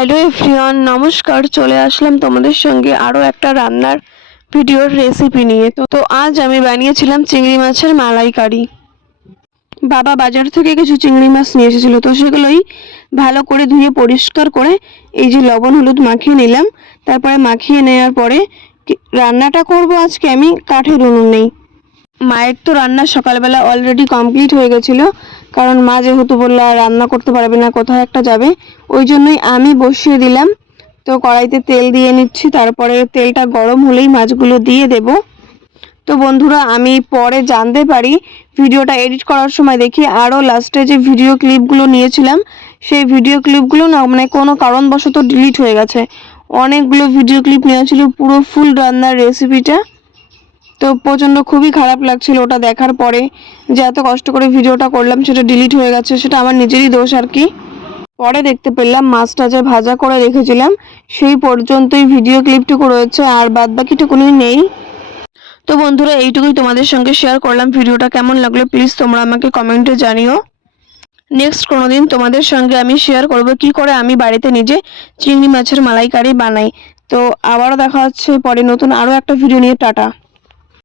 Hello everyone, নমস্কার। চলে আসলাম তোমাদের সঙ্গে আরও একটা রান্নার ভিডিওর রেসিপি নিয়ে। তো আজ আমি বানিয়েছিলাম চিংড়ি মাছের মালাইকারি। বাবা বাজার থেকে কিছু চিংড়ি মাছ নিয়ে এসেছিলো, তো সেগুলোই ভালো করে ধুয়ে পরিষ্কার করে এই যে লবণ হলুদ মাখিয়ে নিলাম। তারপরে মাখিয়ে নেওয়ার পরে রান্নাটা করব আজকে আমি কাঠের উনুন নেই। মায়ের তো রান্না সকালবেলা অলরেডি কমপ্লিট হয়ে গেছিলো, কারণ মা যেহেতু বললো আর রান্না করতে পারবে না, কোথাও একটা যাবে, ওই জন্যই আমি বসিয়ে দিলাম। তো কড়াইতে তেল দিয়ে নিচ্ছি, তারপরে তেলটা গরম হলেই মাছগুলো দিয়ে দেব। তো বন্ধুরা, আমি পরে জানতে পারি ভিডিওটা এডিট করার সময় দেখি আরও লাস্টে যে ভিডিও ক্লিপগুলো নিয়েছিলাম সেই ভিডিও ক্লিপগুলো না মানে কোনো কারণবশত ডিলিট হয়ে গেছে। অনেকগুলো ভিডিও ক্লিপ নেওয়া ছিল পুরো ফুল রান্নার রেসিপিটা। তো প্রচণ্ড খুবই খারাপ লাগছিল ওটা দেখার পরে, যে এত কষ্ট করে ভিডিওটা করলাম সেটা ডিলিট হয়ে গেছে। সেটা আমার নিজেরই দোষ আর কি। পরে দেখতে পেলাম মাছটা যে ভাজা করে রেখেছিলাম সেই পর্যন্তই ভিডিও ক্লিপটুকু রয়েছে, আর বাদ বাকিটুকুনি নেই। তো বন্ধুরা, এইটুকুই তোমাদের সঙ্গে শেয়ার করলাম। ভিডিওটা কেমন লাগলো প্লিজ তোমরা আমাকে কমেন্টে জানিও। নেক্সট কোনোদিন তোমাদের সঙ্গে আমি শেয়ার করব কি করে আমি বাড়িতে নিজে চিংড়ি মাছের মালাইকারি বানাই। তো আবারও দেখা হচ্ছে পরে নতুন আরও একটা ভিডিও নিয়ে। টাটা।